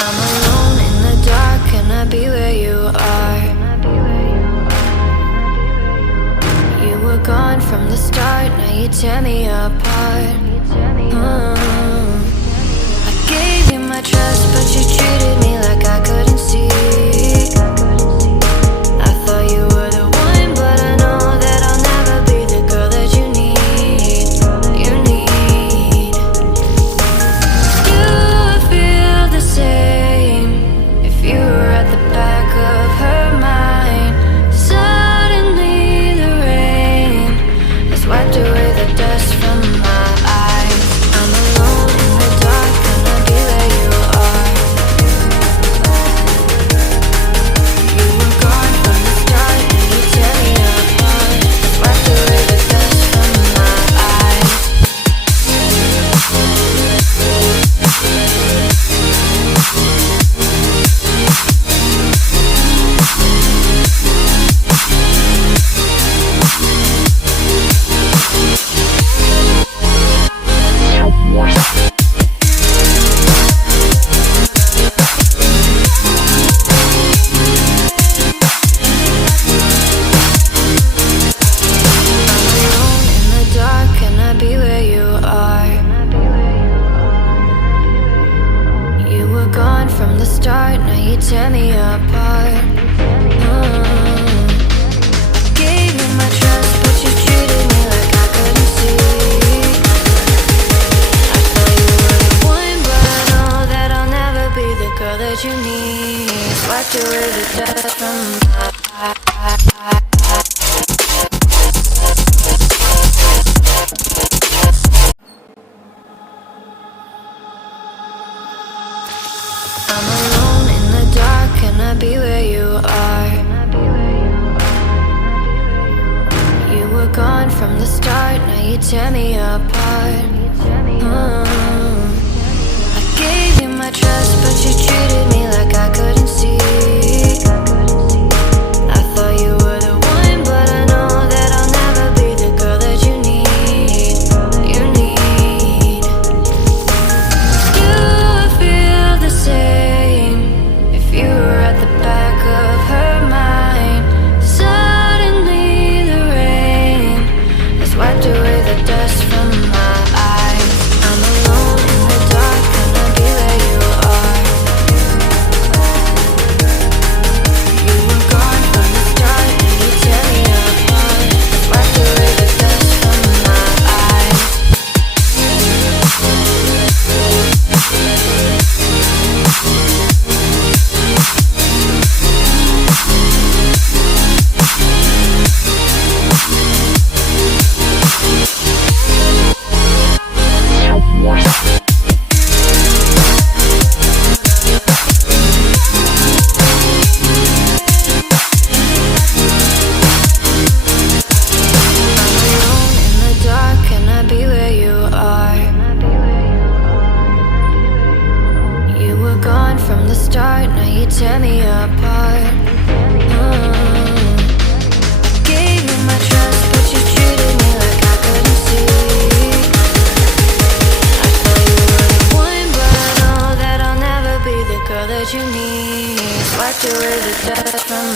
I'm alone in the dark, can I be where you are? You were gone from the start, now you tear me apart. I gave you my trust, but you treated me like I couldn't see. I thought you were the one, but I know that I'll never be the girl that you need. You need. Do I feel the same? If you were at the back of her mind, suddenly the rain has wiped away the dust from my eyes. I'm alone in the dark, can I be where you are? You were gone from the start, and you tear me apart. Wiped away the dust from my eyes. Alone in the dark, can I be where you are? You were gone from the start, now you tear me apart. Gave you my trust, but you treated me like I couldn't see. I thought you were the one, but I know that I'll never be the girl that you need. Wiped away the dust from my eyes. I'm alone in the dark, can I be where you are? You were gone from the start, now you tear me apart. I gave you my trust, but you treated me like I couldn't see. I thought you were the one, but I know that I'll never be the girl that you need. You need. Do I feel the same? If you were at the back of her mind, suddenly the rain has wiped away the dust from my eyes. I'm alone in the dark, can I be where you are? You were gone from the start, and you tear me apart. Wiped away the dust from my eyes. Alone in the dark, can I be where you are? You were gone from the start, now you tear me apart. Gave you my trust, but you treated me like I couldn't see. I thought you were the one, but I know that I'll never be the girl that you need. Wiped away the dust from